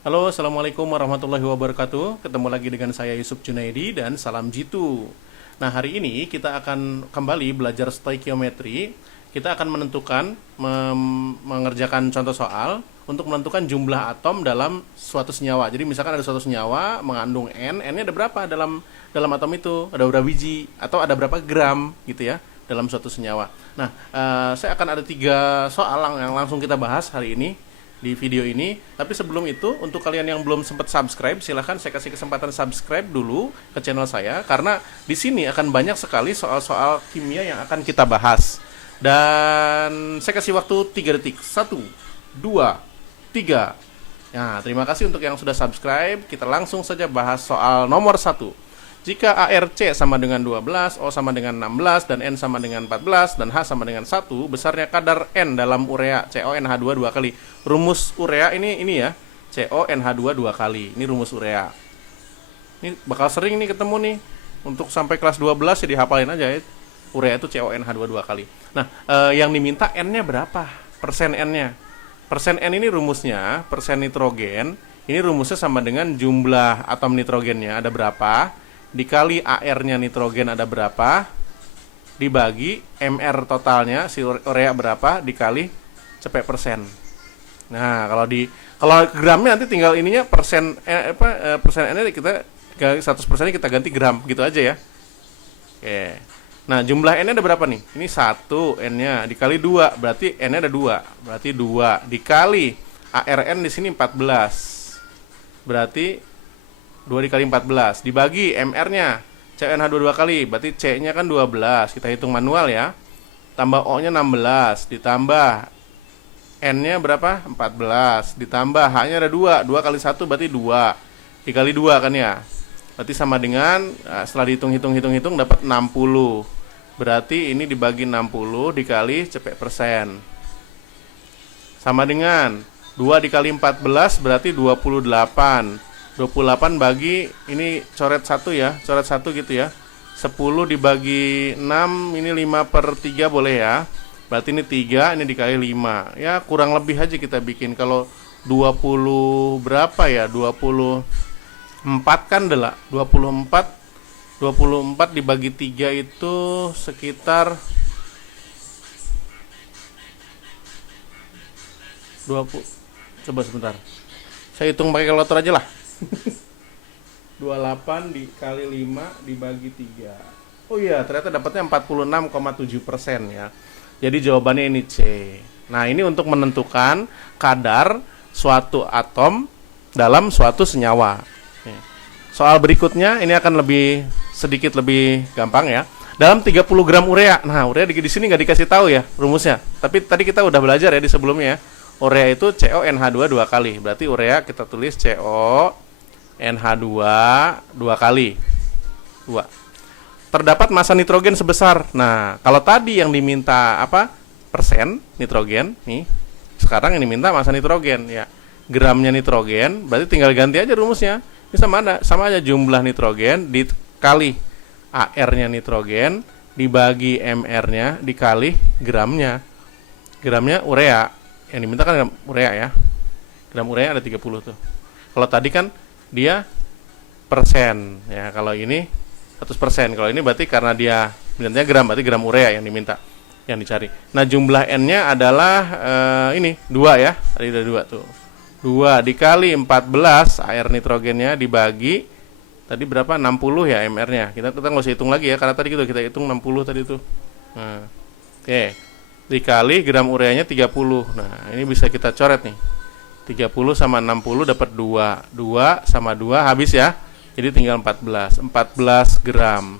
Halo, Assalamualaikum warahmatullahi wabarakatuh. Ketemu lagi dengan saya Yusuf Junaidi dan salam jitu. Nah, hari ini kita akan kembali belajar stoikiometri. Kita akan mengerjakan contoh soal untuk menentukan jumlah atom dalam suatu senyawa. Jadi misalkan ada suatu senyawa mengandung N, N-nya ada berapa dalam atom itu? Ada berapa biji atau ada berapa gram gitu ya dalam suatu senyawa. Nah, saya akan ada 3 soal yang langsung kita bahas hari ini di video ini. Tapi sebelum itu, untuk kalian yang belum sempat subscribe, silahkan saya kasih kesempatan subscribe dulu ke channel saya, karena di sini akan banyak sekali soal-soal kimia yang akan kita bahas. Dan saya kasih waktu 3 detik. 1, 2, 3. Nah, terima kasih untuk yang sudah subscribe. Kita langsung saja bahas soal nomor 1. Jika ARC sama dengan 12, O sama dengan 16, dan N sama dengan 14, dan H sama dengan 1, besarnya kadar N dalam urea CONH2 2 kali. Rumus urea ini ya, CONH2 2 kali. Ini rumus urea. Ini bakal sering nih ketemu nih. Untuk sampai kelas 12 ya dihafalin aja ya. Urea itu CONH2 2 kali. Nah, yang diminta N-nya berapa? Persen N-nya. Persen N ini rumusnya, persen nitrogen. Ini rumusnya sama dengan jumlah atom nitrogennya ada berapa, dikali AR-nya nitrogen ada berapa, dibagi MR totalnya si urea berapa, dikali cepet persen. Nah, kalau gramnya nanti tinggal ininya persen persen N-nya kita 100% kita ganti gram gitu aja ya. Oke. Nah, jumlah N-nya ada berapa nih? Ini 1 N-nya dikali 2, berarti N-nya ada 2. Berarti 2 dikali ARN di sini 14. Berarti 2 dikali 14 dibagi MR-nya CONH2 2 kali, berarti C-nya kan 12. Kita hitung manual ya. Tambah O-nya 16, ditambah N-nya berapa? 14, ditambah H-nya ada 2. 2 kali 1 berarti 2. Dikali 2 kan ya. Berarti sama dengan setelah dihitung dapat 60. Berarti ini dibagi 60 dikali cepet persen. Sama dengan 2 dikali 14 berarti 28. 28 bagi, ini coret 1 ya, coret 1 gitu ya. 10 dibagi 6, ini 5/3 boleh ya. Berarti ini 3, ini dikali 5. Ya kurang lebih aja kita bikin. Kalau 20 berapa ya, 24 kan adalah 24 dibagi 3 itu sekitar 20. Coba sebentar, saya hitung pakai kalkulator aja lah. 28 dikali 5 dibagi 3. Oh iya, ternyata dapatnya 46,7% ya. Jadi jawabannya ini C. Nah, ini untuk menentukan kadar suatu atom dalam suatu senyawa. Soal berikutnya ini akan sedikit lebih gampang ya. Dalam 30 gram urea. Nah, urea di sini nggak dikasih tahu ya rumusnya. Tapi tadi kita udah belajar ya di sebelumnya ya. Urea itu CONH2 2 kali. Berarti urea kita tulis CONH2 2 kali. 2. Terdapat massa nitrogen sebesar. Nah, kalau tadi yang diminta apa? Persen nitrogen nih. Sekarang yang diminta massa nitrogen ya. Gramnya nitrogen, berarti tinggal ganti aja rumusnya. Ini sama aja jumlah nitrogen dikali AR-nya nitrogen dibagi MR-nya dikali gramnya. Gramnya urea. Yang diminta kan urea ya. Gram urea ada 30 tuh. Kalau tadi kan dia persen ya. Kalau ini 100%. Kalau ini berarti karena dia mintanya gram, berarti gram urea yang diminta, yang dicari. Nah, jumlah N-nya adalah ini 2 ya. Tadi ada 2 tuh. 2 dikali 14 air nitrogennya dibagi tadi berapa? 60 ya MR-nya. Kita nggak usah hitung lagi ya, karena tadi kita hitung 60 tadi tuh. Nah, oke. Dikali gram ureanya 30. Nah, ini bisa kita coret nih. 30 sama 60 dapat 2. 2 sama 2 habis ya. Jadi tinggal 14. 14 gram.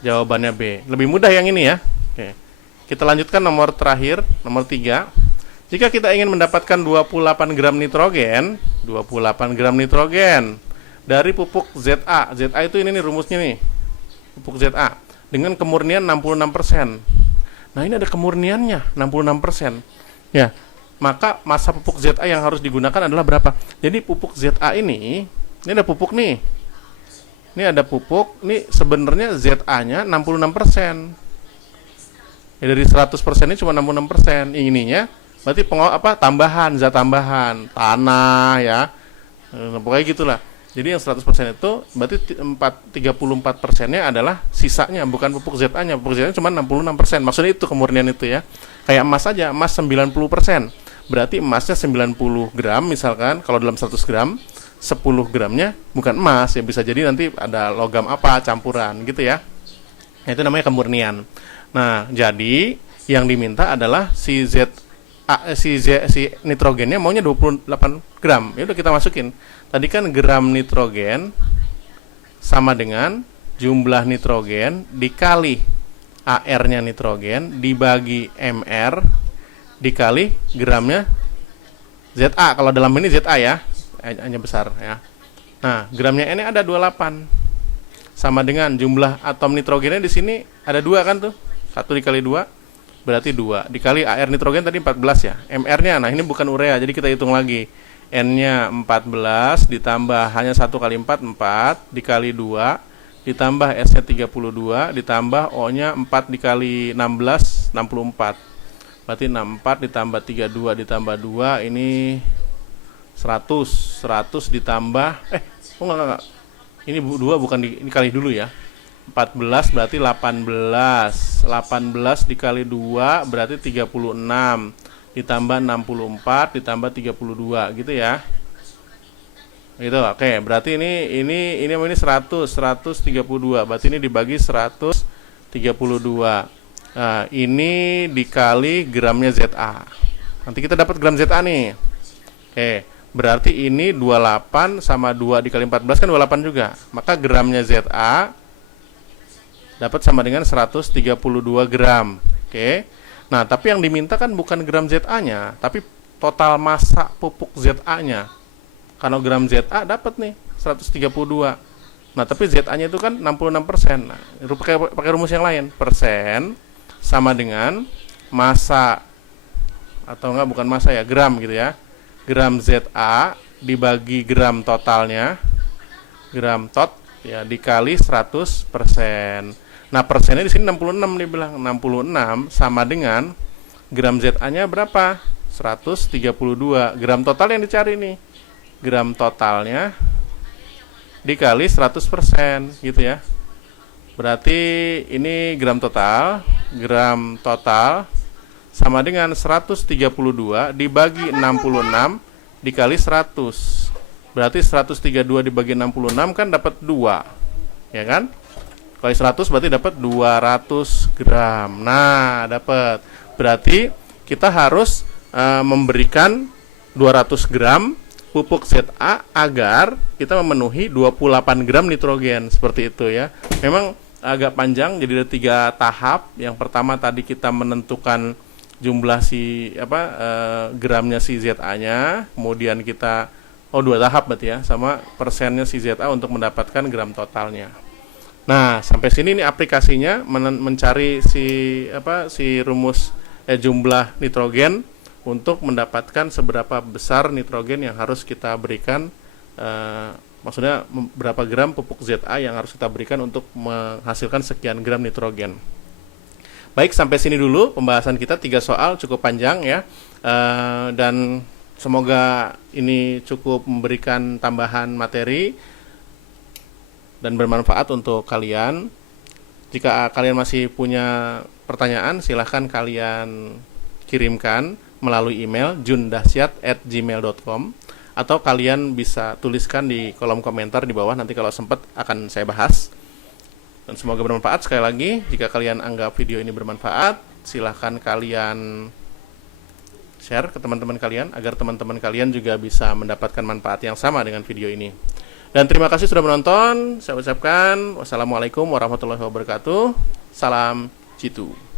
Jawabannya B. Lebih mudah yang ini ya. Oke. Kita lanjutkan nomor terakhir, nomor 3. Jika kita ingin mendapatkan 28 gram nitrogen, 28 gram nitrogen dari pupuk ZA. ZA itu ini nih rumusnya nih. Pupuk ZA dengan kemurnian 66%. Nah, ini ada kemurniannya 66%. Ya, maka massa pupuk ZA yang harus digunakan adalah berapa? Jadi pupuk ZA ini ada pupuk nih. Ini ada pupuk, ini sebenarnya ZA-nya 66%. Ya, dari 100% ini cuma 66%. Ininya berarti tambahan, zat tambahan, tanah ya. Pokoknya gitulah. Jadi yang 100% itu berarti 34%-nya adalah sisanya, bukan pupuk ZA-nya. Pupuk ZA-nya cuma 66%. Maksudnya itu kemurnian itu ya. Kayak emas aja, emas 90%. Berarti emasnya 90 gram misalkan, kalau dalam 100 gram, 10 gramnya bukan emas, ya bisa jadi nanti ada logam apa, campuran gitu ya. Itu namanya kemurnian. Nah, jadi yang diminta adalah si nitrogennya maunya 28 gram. Ya udah kita masukin. Tadi kan gram nitrogen sama dengan jumlah nitrogen dikali AR-nya nitrogen dibagi MR dikali gramnya ZA. Kalau dalam ini ZA ya, hanya besar ya. Nah, gramnya ini ada 28. Sama dengan jumlah atom nitrogennya di sini ada 2 kan tuh. 1 dikali 2 berarti 2 dikali AR nitrogen tadi 14 ya. MR-nya, nah ini bukan urea, jadi kita hitung lagi. N-nya 14 ditambah hanya 1 kali 4, 4 dikali 2 ditambah S-nya 32 ditambah O-nya 4 dikali 16, 64. Berarti 64 ditambah 32 ditambah 2 ini 100 ditambah enggak. Ini 2 bukan ini kali dulu ya. 14 berarti 18 dikali 2 berarti 36 ditambah 64 ditambah 32 gitu ya. Gitu. Oke, berarti ini 132. Berarti ini dibagi 132. Nah, ini dikali gramnya ZA. Nanti kita dapat gram ZA nih. Oke, berarti ini 28 sama 2 dikali 14 kan 28 juga. Maka gramnya ZA dapat sama dengan 132 gram. Oke. Nah, tapi yang diminta kan bukan gram ZA-nya, tapi total massa pupuk ZA-nya. Karena gram ZA dapat nih 132. Nah, tapi ZA-nya itu kan 66%. Nah, pakai rumus yang lain. Persen sama dengan massa, atau enggak, bukan massa ya, gram gitu ya. Gram ZA dibagi gram totalnya. Gram tot ya dikali 100%. Nah, persennya di sini 66 dibilang. 66 sama dengan gram ZA-nya berapa? 132. Gram total yang dicari nih. Gram totalnya dikali 100% gitu ya. Berarti ini gram total sama dengan 132 dibagi 66 dikali 100. Berarti 132 dibagi 66 kan dapat 2. Ya kan? Kali 100 berarti dapat 200 gram. Nah, dapat. Berarti kita harus memberikan 200 gram pupuk ZA agar kita memenuhi 28 gram nitrogen. Seperti itu ya. Memang agak panjang, jadi ada 3 tahap. Yang pertama tadi kita menentukan jumlah gramnya si ZA-nya. Kemudian kita 2 tahap berarti ya, sama persennya si ZA untuk mendapatkan gram totalnya. Nah, sampai sini nih aplikasinya mencari si rumus jumlah nitrogen untuk mendapatkan seberapa besar nitrogen yang harus kita berikan, maksudnya berapa gram pupuk ZA yang harus kita berikan untuk menghasilkan sekian gram nitrogen. Baik, sampai sini dulu pembahasan kita. 3 soal cukup panjang ya, dan semoga ini cukup memberikan tambahan materi dan bermanfaat untuk kalian. Jika kalian masih punya pertanyaan, silahkan kalian kirimkan melalui email jundahsyat@gmail.com, atau kalian bisa tuliskan di kolom komentar di bawah. Nanti kalau sempat akan saya bahas. Dan semoga bermanfaat. Sekali lagi, jika kalian anggap video ini bermanfaat, silahkan kalian share ke teman-teman kalian agar teman-teman kalian juga bisa mendapatkan manfaat yang sama dengan video ini. Dan terima kasih sudah menonton. Saya ucapkan wassalamualaikum warahmatullahi wabarakatuh. Salam Jitu.